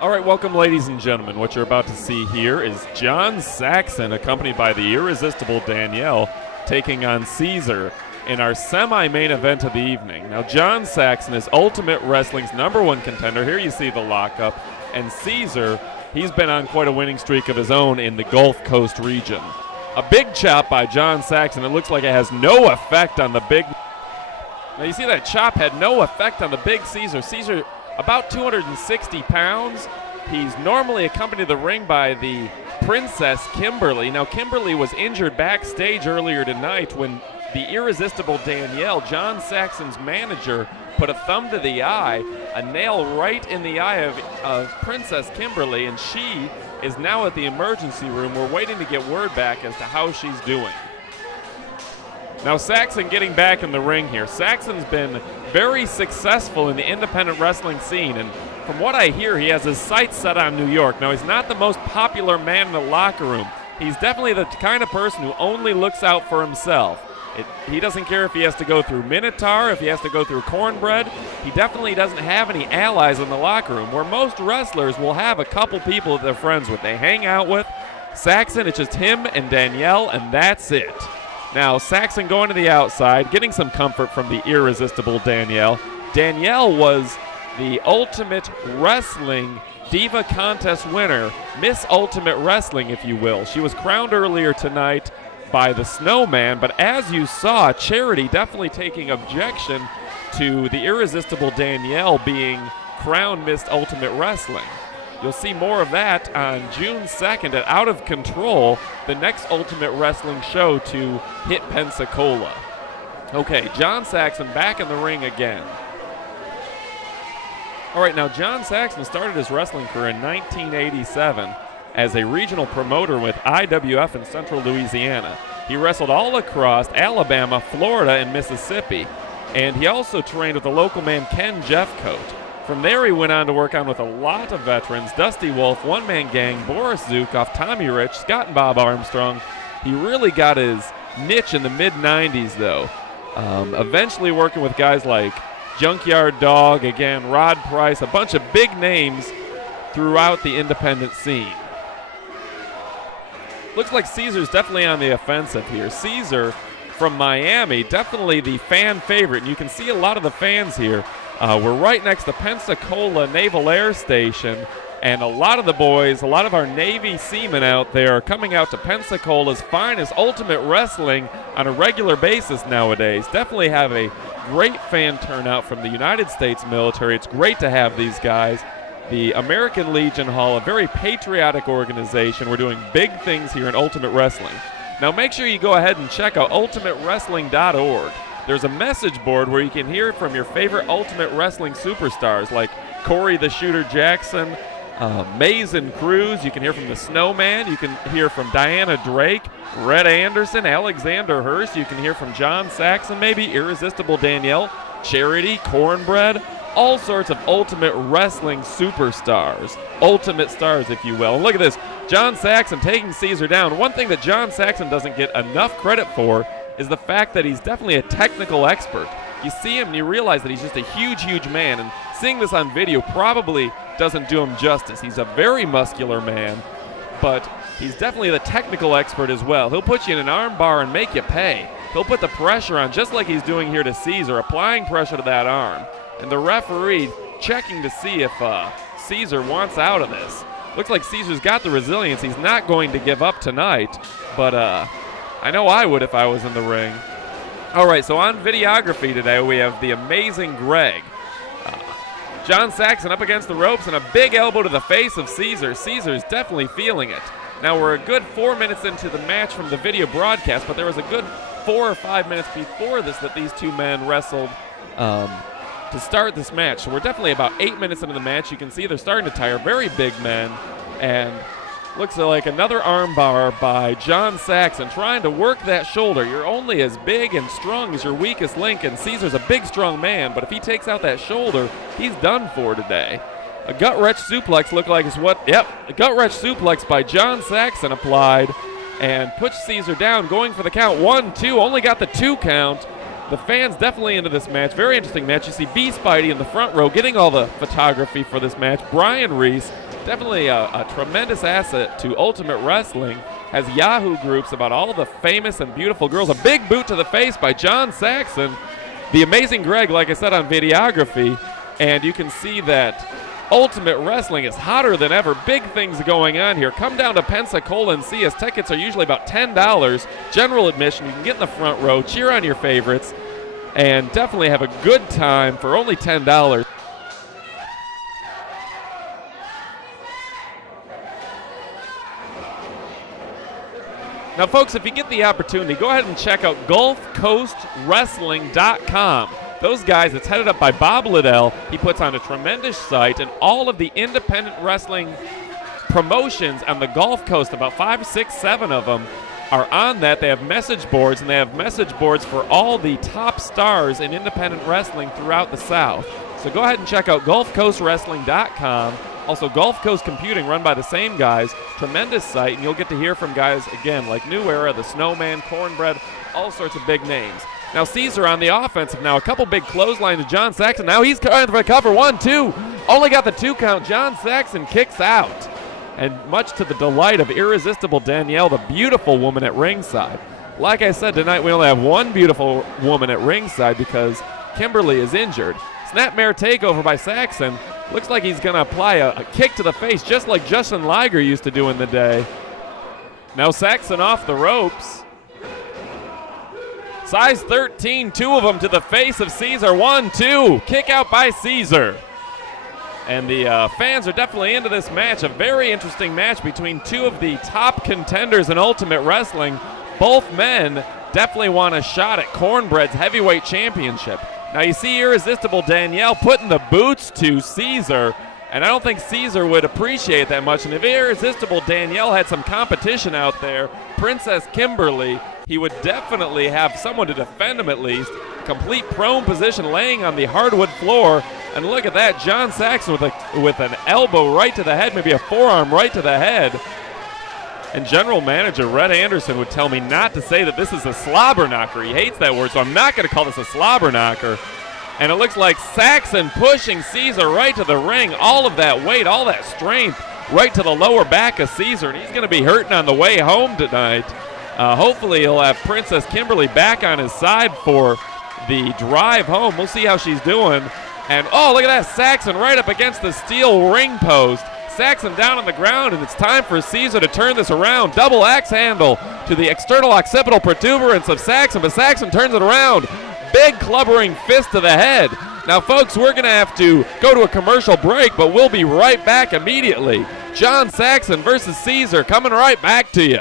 All right, welcome, ladies and gentlemen. What you're about to see here is John Saxon, accompanied by the Irresistible Danielle, taking on CzR in our semi-main event of the evening. Now, John Saxon is Ultimate Wrestling's #1 contender. Here you see the lockup. And CzR, he's been on quite a winning streak of his own in the Gulf Coast region. A big chop by John Saxon. It looks like it has no effect on the big... Now, you see that chop had no effect on the big CzR. CzR, about 260 pounds. He's normally accompanied to the ring by the Princess Kimberly. Now, Kimberly was injured backstage earlier tonight when the Irresistible Danielle, John Saxon's manager, put a thumb to the eye, a nail right in the eye of Princess Kimberly, and she is now at the emergency room. We're waiting to get word back as to how she's doing. Now, Saxon getting back in the ring here. Saxon's been very successful in the independent wrestling scene, and from what I hear, he has his sights set on New York. Now, he's not the most popular man in the locker room. He's definitely the kind of person who only looks out for himself. He doesn't care if he has to go through Minotaur, if he has to go through Cornbread. He definitely doesn't have any allies in the locker room, where most wrestlers will have a couple people that they're friends with, they hang out with. Saxon, it's just him and Danielle, and that's it. Now, Saxon going to the outside, getting some comfort from the Irresistible Danielle. Danielle was the Ultimate Wrestling Diva Contest winner, Miss Ultimate Wrestling, if you will. She was crowned earlier tonight by the SnowMan, but as you saw, Charity definitely taking objection to the Irresistible Danielle being crowned Miss Ultimate Wrestling. You'll see more of that on June 2nd at Out of Control, the next Ultimate Wrestling show to hit Pensacola. Okay, John Saxon back in the ring again. All right, now John Saxon started his wrestling career in 1987 as a regional promoter with IWF in Central Louisiana. He wrestled all across Alabama, Florida, and Mississippi, and he also trained with the local man Ken Jeffcoat. From there, he went on to work on with a lot of veterans: Dusty Wolf, One Man Gang, Boris Zukoff, Tommy Rich, Scott and Bob Armstrong. He really got his niche in the mid-90s, though. Eventually working with guys like Junkyard Dog, again, Rod Price, a bunch of big names throughout the independent scene. Looks like CzR's definitely on the offensive here. CzR from Miami, definitely the fan favorite, and you can see a lot of the fans here. We're right next to Pensacola Naval Air Station, and a lot of the boys, a lot of our Navy seamen out there are coming out to Pensacola's finest Ultimate Wrestling on a regular basis nowadays. Definitely have a great fan turnout from the United States military. It's great to have these guys. The American Legion Hall, a very patriotic organization. We're doing big things here in Ultimate Wrestling. Now make sure you go ahead and check out ultimatewrestling.org. There's a message board where you can hear from your favorite Ultimate Wrestling superstars like Corey the Shooter Jackson, Maze and Cruz. You can hear from the SnowMan. You can hear from Diana Drake, Red Anderson, Alexander Hurst. You can hear from John Saxon, maybe Irresistible Danielle, Charity, Cornbread, all sorts of Ultimate Wrestling superstars, ultimate stars, if you will. And look at this, John Saxon taking CzR down. One thing that John Saxon doesn't get enough credit for is the fact that he's definitely a technical expert. You see him and you realize that he's just a huge, huge man, and seeing this on video probably doesn't do him justice. He's a very muscular man, but he's definitely the technical expert as well. He'll put you in an arm bar and make you pay. He'll put the pressure on just like he's doing here to CzR, applying pressure to that arm. And the referee checking to see if CzR wants out of this. Looks like CzR's got the resilience. He's not going to give up tonight, but I know I would if I was in the ring. All right, so on videography today, we have the amazing Greg. John Saxon up against the ropes and a big elbow to the face of CzR. CzR's definitely feeling it. Now, we're a good 4 minutes into the match from the video broadcast, but there was a good 4 or 5 minutes before this that these two men wrestled to start this match. So we're definitely about 8 minutes into the match. You can see they're starting to tire, very big men, and looks like another armbar by John Saxon trying to work that shoulder. You're only as big and strong as your weakest link, and CzR's a big, strong man, but if he takes out that shoulder, he's done for today. A gut-wrench suplex looked like is what, a gut-wrench suplex by John Saxon applied and puts CzR down, going for the count. 1, 2, only got the 2 count. The fans definitely into this match. Very interesting match. You see B. Spidey in the front row getting all the photography for this match. Brian Reese definitely a tremendous asset to Ultimate Wrestling. Has Yahoo groups about all the famous and beautiful girls. A big boot to the face by John Saxon. The Amazing Greg, like I said, on videography. And you can see that Ultimate Wrestling is hotter than ever. Big things going on here. Come down to Pensacola and see us. Tickets are usually about $10. General admission. You can get in the front row, cheer on your favorites, and definitely have a good time for only $10. Now, folks, if you get the opportunity, go ahead and check out GulfCoastWrestling.com. Those guys, it's headed up by Bob Liddell. He puts on a tremendous site, and all of the independent wrestling promotions on the Gulf Coast, about 5, 6, 7 of them, are on that. They have message boards, and they have message boards for all the top stars in independent wrestling throughout the South. So go ahead and check out GulfCoastWrestling.com. Also, Gulf Coast Computing, run by the same guys. Tremendous site, and you'll get to hear from guys, again, like New Era, the SnowMan, Cornbread, all sorts of big names. Now, CzR on the offensive now. A couple big clotheslines to John Saxon. Now he's trying for a cover. 1, 2. Only got the 2 count. John Saxon kicks out. And much to the delight of Irresistible Danielle, the beautiful woman at ringside. Like I said, tonight we only have one beautiful woman at ringside because Kimberly is injured. Snapmare takeover by Saxon. Looks like he's going to apply a kick to the face just like Justin Liger used to do in the day. Now Saxon off the ropes. Size 13, 2 of them to the face of CzR. 1, 2. Kick out by CzR. And the fans are definitely into this match. A very interesting match between 2 of the top contenders in Ultimate Wrestling. Both men definitely want a shot at Cornbread's heavyweight championship. Now you see Irresistible Danielle putting the boots to CzR, and I don't think CzR would appreciate that much. And if Irresistible Danielle had some competition out there, Princess Kimberly, he would definitely have someone to defend him at least. Complete prone position, laying on the hardwood floor. And look at that, John Saxon with an elbow right to the head, maybe a forearm right to the head. And General Manager Red Anderson would tell me not to say that this is a slobber knocker. He hates that word, so I'm not going to call this a slobber knocker. And it looks like Saxon pushing CzR right to the ring. All of that weight, all that strength right to the lower back of CzR. And he's going to be hurting on the way home tonight. Hopefully he'll have Princess Kimberly back on his side for the drive home. We'll see how she's doing. And oh, look at that, Saxon right up against the steel ring post. Saxon down on the ground, and it's time for CzR to turn this around. Double axe handle to the external occipital protuberance of Saxon, but Saxon turns it around. Big clubbering fist to the head. Now, folks, we're going to have to go to a commercial break, but we'll be right back immediately. John Saxon versus CzR coming right back to you.